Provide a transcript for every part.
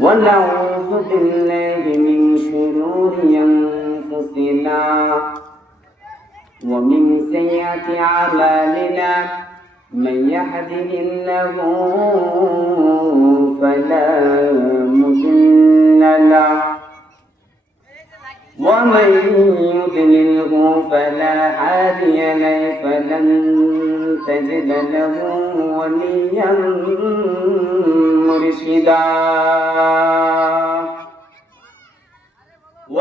ونعوذ بالله من شرور أنفسنا ومن سيئات أعمالنا من يهده الله فلا مضل له ومن يضلله فلا هادي له فلن تجد له وليا مرشدا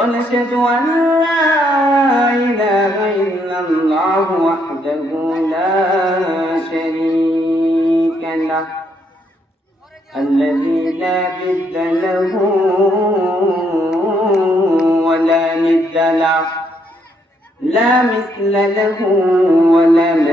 ونشهد أن لا إله إلا الله وحده لا شريك له الذي لا ضد له ولا ند له لا مثل له ولا مثيل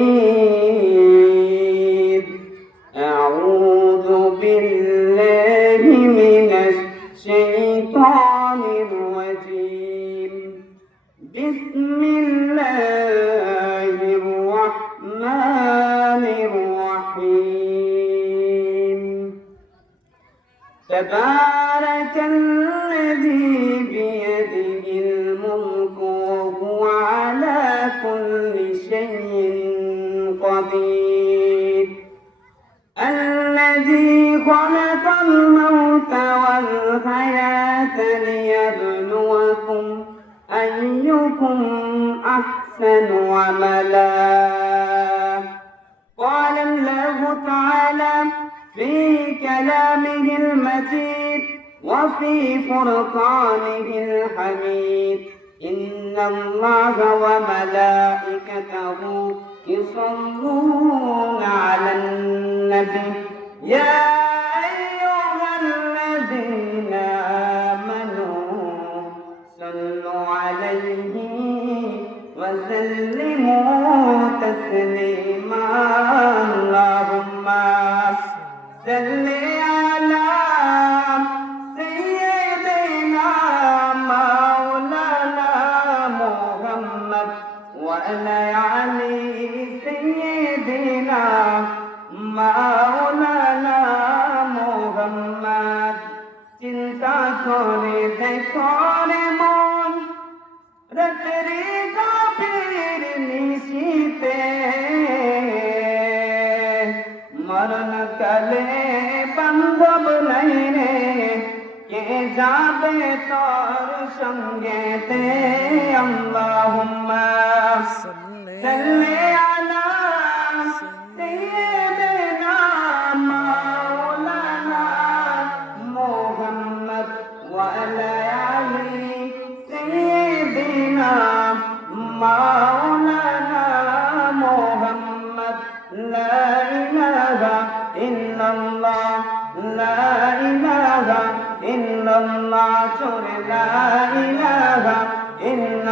بسم الله الرحمن الرحيم. تبارك الذي أيكم أحسن عملا. قال الله تعالى في كلامه المجيد وفي فرقانه الحميد. إن الله وملائكته يصلون على النبي. يا سيدنا مولانا محمد চিন্তা করে দেখো রে মন রাত্রি গভীর নিশীতে মরণ কালে বান্ধব নাই রে কে যাবে তোর সঙ্গেতে আল্লাহুম্মা সাল্লি আলা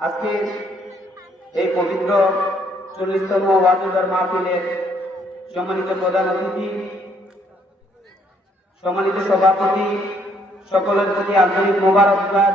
আজকে এই পবিত্র চল্লিশতম ওয়াজুদার মাহফিলের সম্মানিত প্রধান অতিথি, সম্মানিত সভাপতি, সকলের প্রতি আন্তরিক মোবারকবাদ।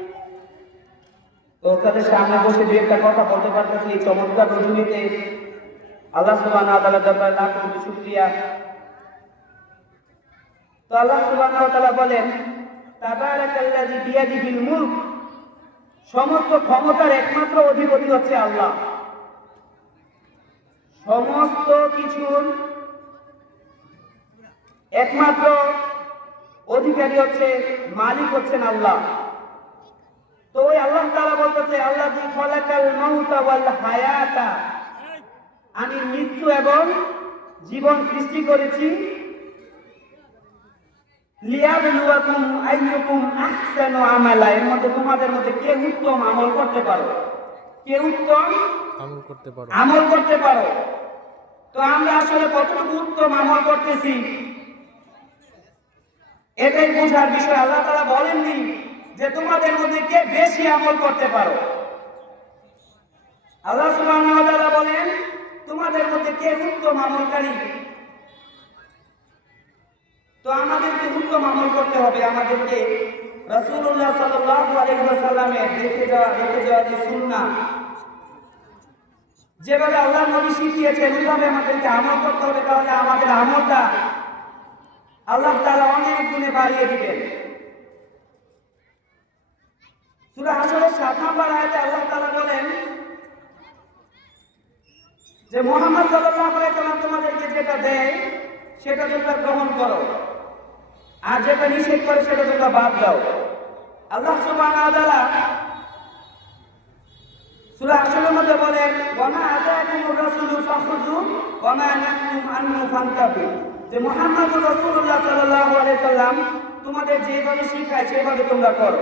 কাজী ওস্তাদের সামনে বসে দুই একটা কথা বলতে পারতেছি। চমৎকার রজনীতে আল্লাহ ওয়া তাআলার দরবারে লাখ কোটি তো আল্লাহ তাআলা বলেন, তাবারাকাল্লাযী বিয়াদিহিল মুলক, সমস্ত ক্ষমতার একমাত্র অধিপতি হচ্ছে আল্লাহ। সমস্ত কিছুর একমাত্র অধিকারী হচ্ছে মালিক হচ্ছেন আল্লাহ। তো ওই আল্লাহ তাআলা বলতেছে আল্লাহ জি খলাকাল মাউতা ওয়াল হায়াতা। আমি মৃত্যু এবং জীবন সৃষ্টি করেছি। লিয়াবলুয়াকুম আইয়ুকুম আহসানু আমালা। এর মধ্যে তোমাদের মধ্যে কে উত্তম আমল করতে পারো? কে উত্তম আমল করতে পারো। আমল করতে পারো? তো আমরা আসলে কতটুকু উত্তম আমল করতেছি? এটাই বোঝার বিষয়। আল্লাহ তাআলা বলেননি যে তোমাদের মধ্যে কে বেশি আমল করতে পারো? আল্লাহ সুবহানাহু বলেন, তোমাদের মধ্যে কে উত্তম আমলকারী? তো আমাদেরকে উত্তম আমল করতে হবে, আমাদেরকে রাসূলুল্লাহ সাল্লাল্লাহু আলাইহি ওয়াসাল্লামের দেখে যাওয়া দেখে যাওয়া যে সুন্নাহ। যেভাবে আল্লাহ নবী শিখিয়েছেন, ওইভাবে আমাদেরকে আমল করতে হবে, তাহলে আমাদের আমলটা আল্লাহ তারা অনেক গুণে বাড়িয়ে দিবেন। সূরা হাশরের 7 নম্বর আয়াতে আল্লাহ তাআলা বলেন যে মোহাম্মদ সাল্লাল্লাহু আলাইহি সাল্লাম তোমাদেরকে যেটা দেয়, সেটা তোমরা গ্রহণ করো। আর যেটা নিষেধ করে, সেটা তোমরা বাদ দাও। আল্লাহ সুবহানাহু ওয়া তাআলা সূরা আসরের মধ্যে বলেন, ওয়ামা আতাকুমুর রাসূলু ফাখুযু, ওয়ামা নাহকুম আনহু ফান্তাহু যে মুহাম্মদুর রাসূলুল্লাহ সাল্লাল্লাহু আলাইহি সাল্লাম তোমাদের যেভাবে শিখায়, সেভাবে তোমরা করো।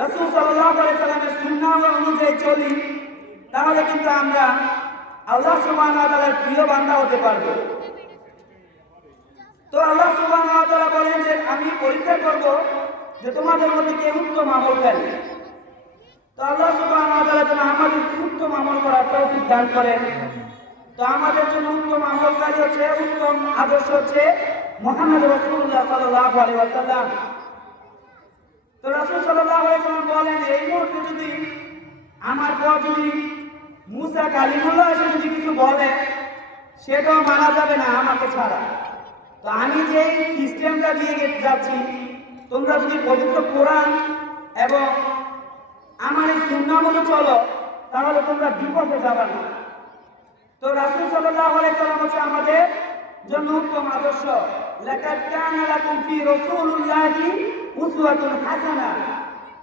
রাসূল সাল্লামের সুন্নাহ অনুযায়ী চলি, তাহলে কিন্তু আমরা আল্লাহ তাআলার প্রিয় বান্দা হতে পারব। তো আল্লাহ তাআলা বলেন যে, আমি পরীক্ষা করব যে তোমাদের মধ্যে কে উত্তম আমলকারী। তো আল্লাহ তাআলা যেন আমাদের উত্তম আমল করার তৌফিক দান করেন। তো আমাদের জন্য উত্তম আমলকারী হচ্ছে, উত্তম আদর্শ হচ্ছে মুহাম্মদ রাসূলুল্লাহ সাল্লাল্লাহু আলাইহি ওয়াসাল্লাম। তো রাসূল আলাইহি ওয়াসাল্লাম বলেন, এই মুহূর্তে যদি আমার পর যদি মুসা কালিমুল্লাহ এসে যদি কিছু বলে সেটাও মানা যাবে না আমাকে ছাড়া। তো আমি যে সিস্টেমটা দিয়ে যাচ্ছি, তোমরা যদি পবিত্র কোরআন এবং আমার এই সুন্নামতো চলো, তাহলে তোমরা বিপদে যাবে না। তো রাসূল সাল্লাল্লাহু আলাইহি সাল্লাম হচ্ছে আমাদের জন্য উত্তম আদর্শ। লাকাদ কানা লাকুম ফি রাসূলিল্লাহি উসওয়াতুন হাসানা।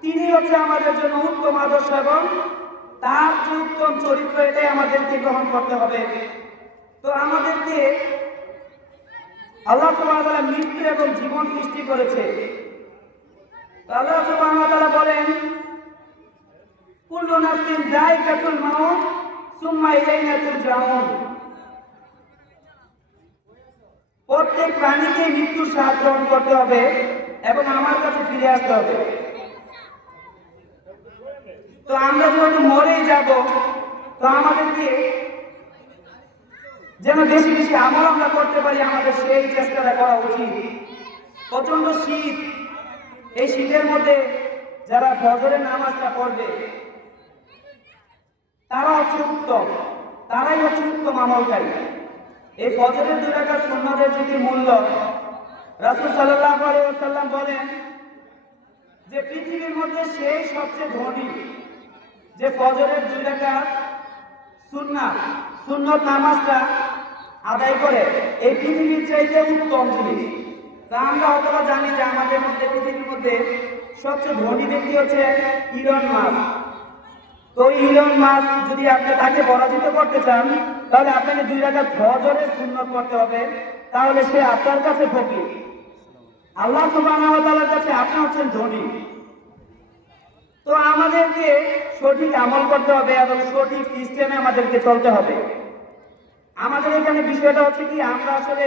তিনি হচ্ছে আমাদের জন্য উত্তম আদর্শ এবং তার যে উত্তম চরিত্র, এটাই আমাদেরকে গ্রহণ করতে হবে। তো আমাদেরকে আল্লাহ সুবহানাহু মৃত্যু এবং জীবন সৃষ্টি করেছে। আল্লাহ সুবহানাহু বলেন, কুল্লু নাফসিন যায়কাতুল মাউত সুম্মা ইলাইনা তুরজাউন। প্রত্যেক প্রাণীকে মৃত্যুর গ্রহণ করতে হবে। এবং আমার কাছে ফিরে আসতে হবে। তো আমরা যেহেতু মরেই যাব, তো আমাদেরকে যেন বেশি বেশি আমল আমরা করতে পারি, আমাদের সেই চেষ্টাটা করা উচিত। প্রচণ্ড শীত। এই শীতের মধ্যে যারা ফজরের নামাজটা পড়বে, তারা হচ্ছে উত্তম। তারাই হচ্ছে উত্তম আমলকারী। এই ফজরের দুই রাকাত সুন্নতের যদি মূল্য রাসূল সাল্লাল্লাহু আলাইহি বলেন যে পৃথিবীর মধ্যে সেই সবচেয়ে ধনী, যে ফজরের দুই রাকাত সুন্নাত, সুন্নত নামাজটা আদায় করে, এই পৃথিবীর চাইতে উত্তম জিনিস তা আমরা অথবা জানি যে আমাদের মধ্যে, পৃথিবীর মধ্যে সবচেয়ে ধনী ব্যক্তি হচ্ছে ইলন মাস্ক। তো ইলন মাস্ক যদি আপনি তাকে পরাজিত করতে চান, তাহলে আপনাকে দুই রাকাত ফজরের সুন্নত করতে হবে, তাহলে সে আপনার কাছে ফকির। আল্লাহ তাআলার কাছে আপনি হচ্ছেন ধনী। তো আমাদেরকে সঠিক আমল করতে হবে এবং সঠিক সিস্টেমে আমাদেরকে চলতে হবে। আমাদের এখানে বিষয়টা হচ্ছে কি, আমরা আসলে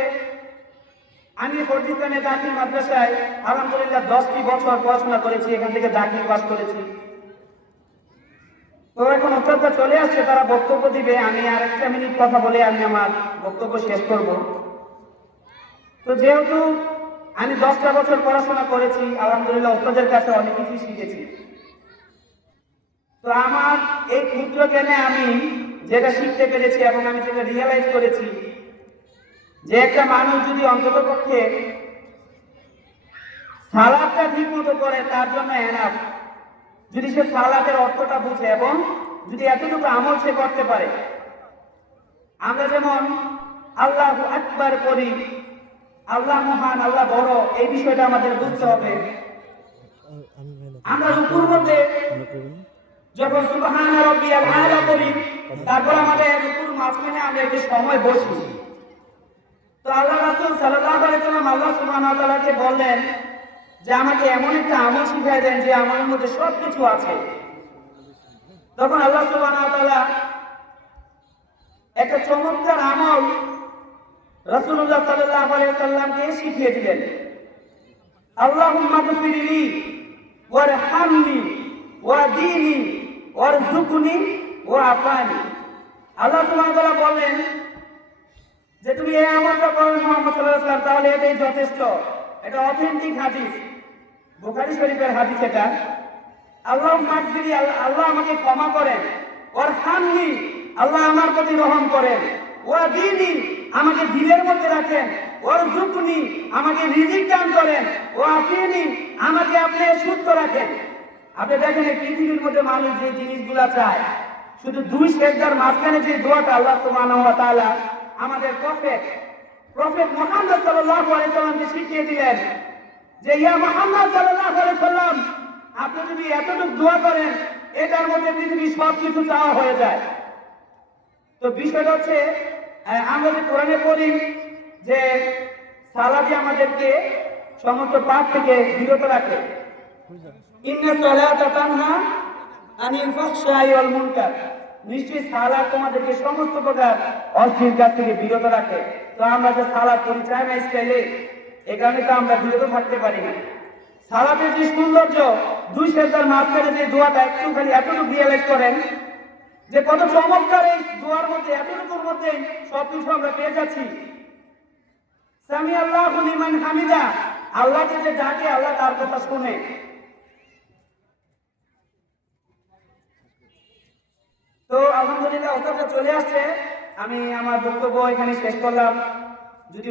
আমি ফর্দিস্তানে দাখিল মাদ্রাসায় আলহামদুলিল্লাহ দশটি বছর পড়াশোনা করেছি, এখান থেকে দাখিল পাস করেছি। তো এখন অর্থাৎ চলে আসছে, তারা বক্তব্য দিবে, আমি আর একটা মিনিট কথা বলে আমি আমার বক্তব্য শেষ করব। তো যেহেতু আমি দশটা বছর পড়াশোনা করেছি, আলহামদুলিল্লাহ ওস্তাদের কাছে অনেক কিছু শিখেছি। তো আমার এই ক্ষুদ্র জ্ঞানে আমি যেটা শিখতে পেরেছি এবং আমি যেটা রিয়েলাইজ করেছি, যে একটা মানুষ যদি অন্তত পক্ষে সালাদটা ঠিক মতো করে, তার জন্য এনাফ যদি সে সালাতের অর্থটা বুঝে এবং যদি এতটুকু আমল সে করতে পারে। আমরা যেমন আল্লাহ আকবার করি আল্লাহ মহান, আল্লাহ বড়, এই বিষয়টা আমাদের বুঝতে হবে। আমরা রুকুর মধ্যে যখন সুবহান রাব্বিয়াল আলা করি, তারপর আমাদের রুকুর মাঝখানে আমরা একটু সময় বসি। তো আল্লাহ রাসূল সাল্লাল্লাহু আলাইহি সাল্লাম আল্লাহ সুবহানাহু ওয়া তাআলাকে বললেন যে, আমাকে এমন একটা আমল শিখাই দেন যে আমলের মধ্যে সব কিছু আছে। তখন আল্লাহ সুবহানাহু ওয়া তাআলা একটা চমৎকার আমল রাসূলুল্লাহ সাল্লাল্লাহু আলাইহি সাল্লামকে শিখিয়ে দিলেন, আল্লাহুম্মা গফিরলি ওয়ারহামনি ওয়াদিনি ওয়ারযুকনি ওয়াফানি আল্লাহ সুবহানাহু ওয়া তাআলা বলেন যে, তুমি এই আমলটা করো মুহাম্মদ সাল্লাল্লাহু আলাইহি তাহলে এটাই যথেষ্ট। এটা অথেন্টিক হাদিস। বুখারী শরীফের হাদিস এটা। আল্লাহ মাগফিরি আল্লাহ আমাকে ক্ষমা করেন। ওয়ারহামনি, আল্লাহ আমার প্রতি রহম করেন। ওয়া দিনি আমাকে দিনের মধ্যে রাখেন। ওর ঝুঁকুনি আমাকে রিজিক দান করেন। ও আফিনি আমাকে আপনি সুস্থ রাখেন। আপনি দেখেন এই পৃথিবীর মধ্যে মানুষ যে জিনিসগুলা চায়, শুধু দুই শেষদার মাঝখানে যে দোয়াটা আল্লাহ ওয়া তাআলা আমাদের প্রফেট প্রফেট মুহাম্মদ সাল্লাল্লাহু আলাইহি সাল্লামকে শিখিয়ে দিলেন যে, ইয়া মুহাম্মদ সাল্লাল্লাহু আলাইহি সাল্লাম আপনি যদি এতটুকু দোয়া করেন, এটার মধ্যে পৃথিবীর সব কিছু চাওয়া হয়ে যায়। তো বিষয়টা হচ্ছে আমরা যে কোরআনে পড়ি যে সালাদি আমাদেরকে সমস্ত পাপ থেকে বিরত রাখে। ইন্না সালাতা তানহা আনিল ফাহশাই ওয়াল মুনকার। নিশ্চয়ই সালাত তোমাদেরকে সমস্ত প্রকার অশ্লীল কাজ থেকে বিরত রাখে। তো আমরা যে সালাদ করি চাই না স্টাইলে এ কারণে তো আমরা বিরত থাকতে পারি না। সালাতের যে সৌন্দর্য, দুই শেষদার মাঝখানে যে দোয়াটা একটু খালি এতটুকু রিয়েলাইজ করেন যে কত চমৎকার এই দোয়ার মধ্যে, এতটুকুর মধ্যে সব কিছু আমরা পেয়ে যাচ্ছি। সামি আল্লাহ হামিদা, আল্লাহকে যে ডাকে, আল্লাহ তার কথা শুনে। তো আলহামদুলিল্লাহ চলে আসছে। আমি আমার বক্তব্য এখানে শেষ করলাম। যদি